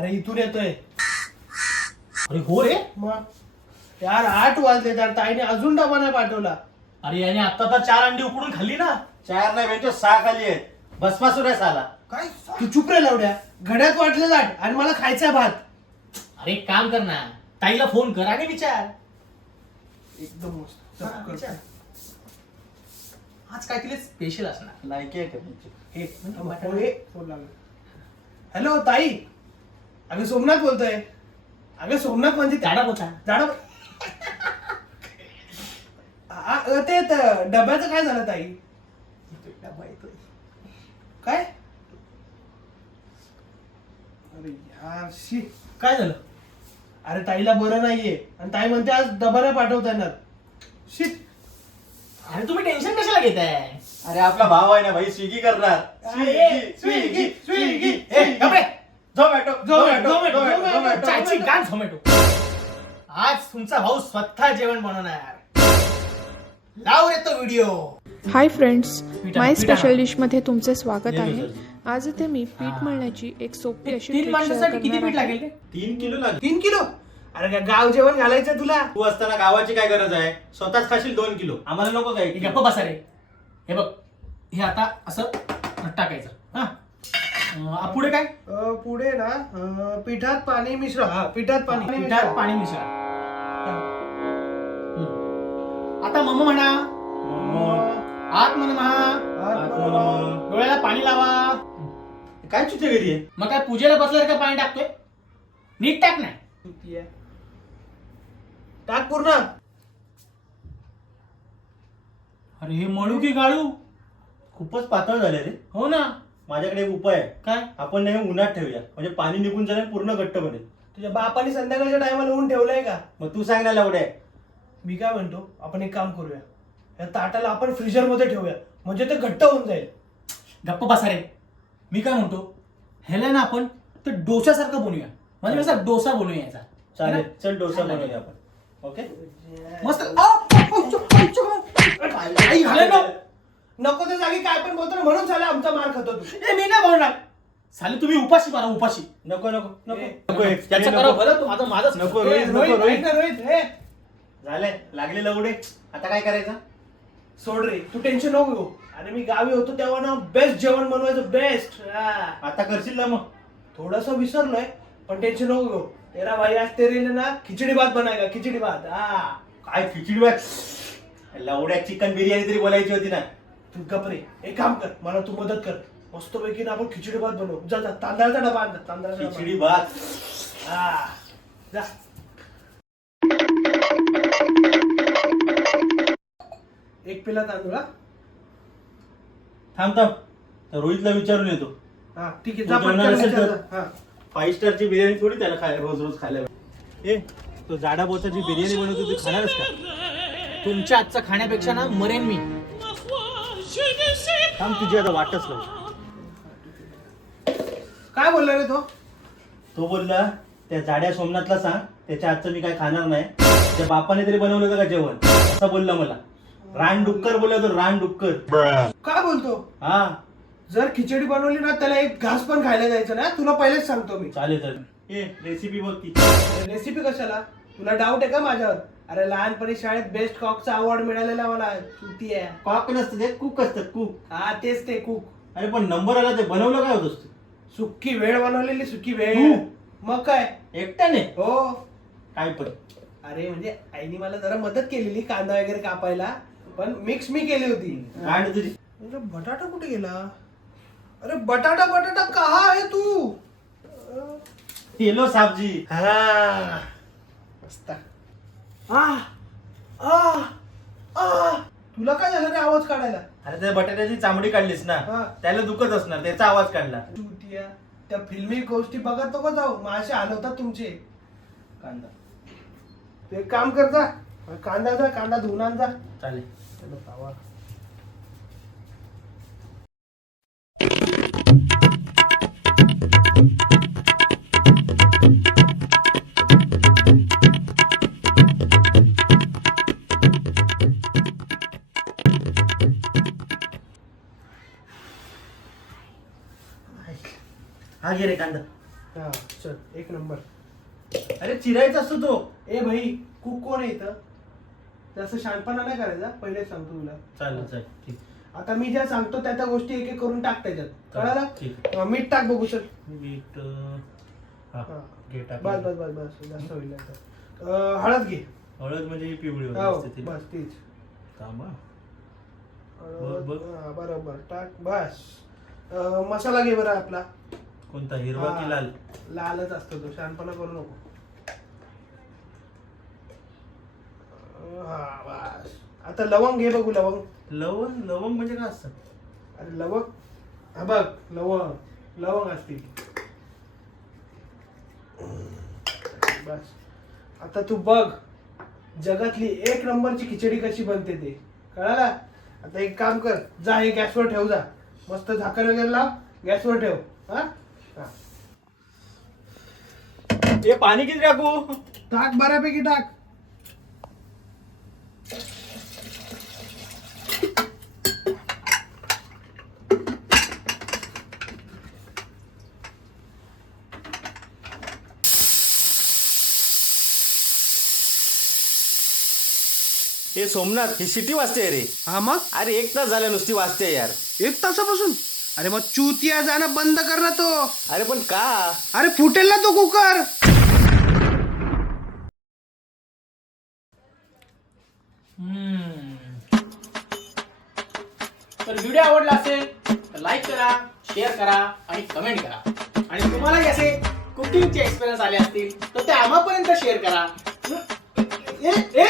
अरे इथून येतोय. अरे हो रे. मग? यार आठ वाजले तर ताईने अजून डबा नाही पाठवला. अरे याने आता आता चार अंडी उकडून खाल्ली ना. चार नाही बेंचो सहा खाली आहेत. भस्मासुर आहे साला काय तू चुप रे लावड्या. घड्यात वाटलं जाट आणि मला खायचा भात. अरे एक काम कर ना. ताईला फोन कर आणि विचार. एकदम मस्त. हा, कर. विचार. आज काहीतरी स्पेशल असणार. लायकी आहे का बेंचो? हे, थांबा, फोन हे, फोन लागला. हॅलो ताई. अगं सोमनाथ बोलतोय. अगं सोमनाथ म्हणजे झाडा होता झाडा ते डब्याचं काय झालं ताई? काय? अरे यार शी. काय झालं? अरे ताईला बरं नाहीये. आणि ताई म्हणते आज डबा नाही पाठवता येणार. शिट अरे तुम्ही टेन्शन कशाला घेताय? अरे आपला भाव आहे ना भाई स्विगी करणार. अरे, स्विगी, स्विगी, ए, रे. झोमॅटो झोमॅटो, झोमॅटो झोमॅटो, गान झोमॅटो. आज तुमचा भाऊ स्वतः जेवण बनवणार. लाव रे तो video hi friends my special. डिशमध्ये तुमचे स्वागत आहे. आज इथे मी पीठ. मळण्याची एक सोपी अशी तीन माणसासाठी किती करणार पीठ आहे. लागेल तीन किलो लागेल. तीन किलो? अरे काय गाव जेवण घालायचं तुला? तू असताना गावाची काय गरज आहे? स्वतःच खाशील दोन किलो. आम्हाला नको काय हे गप्प बसा रे. हे बघ. हे आता असं टाकायचं. हा. अं, पुढे काय? पुढे ना पिठात पाणी मिश्र हा पिठात पाणी पिठात पाणी मिसळा हम्म. आता मम म्हणा. आत म्हण महा डोळ्याला पाणी लावा. काय चुते घरी आहे? मग काय पूजेला बसल्यावर का पाणी टाकतोय? नीट टाक नाही टाक पूर्ण. अरे हे मळू की गाळू? खूपच पातळ झाले रे. हो ना. माझ्याकडे एक उपाय आहे. काय? आपण हे उन्हात ठेवूया. म्हणजे पाणी निघून जाणे पूर्ण घट्ट बनेल. तुझ्या बापाने संध्याकाळच्या टायमाला ऊन ठेवलंय का? मग तू सांग ना लावडे मी काय म्हणतो? आपण एक काम करूया. या ताटाला आपण फ्रीजरमध्ये ठेवूया. म्हणजे ते घट्ट होऊन जाईल. गप्प बसा रे. मी काय म्हणतो? ह्याला ना आपण ते डोस्यासारखं बनवूया. म्हणजे कसा डोसा बनवूया याचा. चालेल. चल डोसा बनवूया. आपण. ओके? मस्त आ, आ, आई घाले ना. जागी काय पण बोलतो ना, म्हणून झालं आमचा मार खातो तू. ए, मी नाही बनवणार साले तुम्ही उपाशी मारा उपाशी. नको नको नको. ए, नको हे, त्याचं करा नको. भलं माझं माझंच नको ए, रोहित नको रोहित रोहित. ना, रोहित हे झालंय लागले लवडे. आता काय करायचं? सोड रे. तू टेन्शन नको घेऊ. अरे मी गावी होतो तेव्हा ना बेस्ट जेवण बनवायचं बेस्ट आता करशील ना मग. थोडस विसरलोय पण टेन्शन नको घेऊ. तेरा भाई आज तेरे ना खिचडी भात बनाएगा खिचडी भात. हा. काय खिचडी भात? लवड्या चिकन बिर्याणी तरी बोलायची होती ना. तू गप रे एक काम कर मला तू मदत कर मस्त पैकी ना आपण खिचडी भात बनवू जा जा तांदळाचा डबा आण जा, तांदळाचा डबा. खिचडी भात हा जा एक पेला तांदूळ हा? थांब थांब तर रोहितला विचारून येतो हा ठीक आहे तू जा जेवणार पटकन असेल तर? विचार जा. हा फाईव्ह स्टारची बिर्याणी थोडी त्याला खाय रोज रोज खायला. ए तो जाडा बोचाची बिर्याणी बनवतो ती खाणारच का तुमच्या आजचा खाण्यापेक्षा ना मरेन मी थांब तुझी आता वाटच लाव काय बोलला रे तो? तो बोलला त्या जाड्या सोमनाथला सांग त्याच्या आजचं मी काय खाणार नाही. त्या बापाने तरी बनवलं होतं का जेवण? असं बोलला मला. रान डुक्कर बोलला तो रान डुक्कर. काय बोलतो? हा. जर खिचडी बनवली ना त्याला एक घास पण खायला जायचं ना? तुला पहिलेच सांगतो मी. चालेल चालेल. ए रेसिपी बघ ती. रेसिपी कशाला? तुला डाऊट आहे का माझ्यावर? अरे लहानपणी शाळेत बेस्ट कॉकचा अवॉर्ड मिळालेला मला. चुती आहे. कॉक नसतं ते कुक असतं कुक हा तेच ते कुक अरे पण नंबर आला ते बनवलं काय होत असतं? सुक्की वेळ बनवलेली सुक्की वेळ? मग काय? एकट्याने? हो. काय पण. अरे म्हणजे आईने मला जरा मदत केलेली कांदा वगैरे कापायला. पण मिक्स मी केली होती. तुझी? अरे बटाटा कुठे गेला? अरे बटाटा बटाटा कहा आहे तू? येलो साबजी हा. मस्त. आ आ आ. तुला काय झालं रे आवाज काढायला? अरे त्या बटाट्याची चामडी काढलीस ना हा. त्याला दुखत असणार त्याचा आवाज काढला. त्या फिल्मी गोष्टी बघत नको जाऊ मासे हलवतात तुमचे. कांदा. तू एक काम कर जा कांदा जा कांदा धुवून आण जा. चालेल. हा घे रे कांदा. हा चल एक नंबर. अरे चिरायचा असतो तो. ए भाई कुक कोण आहे इथं? जास्त शहाणपणा नाही करायचा पहिले सांगतो तुला. चालेल चालेल ठीक. आता मी ज्या सांगतो त्या त्या गोष्टी एक एक करून टाक त्याच्यात. कळालं? ठीक. हा, मीठ टाक बघू चल. मीठ अं, हा हा. घे टाक. बस बस बस बस जास्त होईल आता. अं, हळद घे. हळद म्हणजे ही पिवळी हो, वगैरे असते ती. बस तीच. थांब. हा. हळद. हा, बरोबर टाक बस. अं, मसाला घे बरं आपला. कोणता? हिरवा. की लाल? लालच असतो तो. शहाणपणा करू नको. हा बस. आता लवंग घे बघू लवंग. लवंग? लवंग म्हणजे काय असतं? अरे लवंग? हा बघ. लवंग. लवंग असतील. बस. आता तू बघ. जगातली एक नंबरची खिचडी कशी बनते ते. कळाला? आता एक काम कर. जा हे गॅसवर ठेव जा. मस्त झाकण वगैरे लाव. गॅसवर ठेव. हा? हा. पाणी किती टाकू? टाक बऱ्यापैकी टाक. हे सोमनाथ ही सिटी वाजते रे. हा मग? अरे एक तास झालं नुसती वाजते यार. एक तासापासून? अरे मग चुतिया जाणं बंद कर ना तो अरे पण का अरे फुटेल ना तो कुकर हम्म. तर व्हिडिओ आवडला असेल तर लाईक करा शेअर करा आणि कमेंट करा आणि तुम्हाला असे कुकिंगचे एक्सपिरियन्स आले असतील तर ते आम्हापर्यंत शेअर करा ए, ए,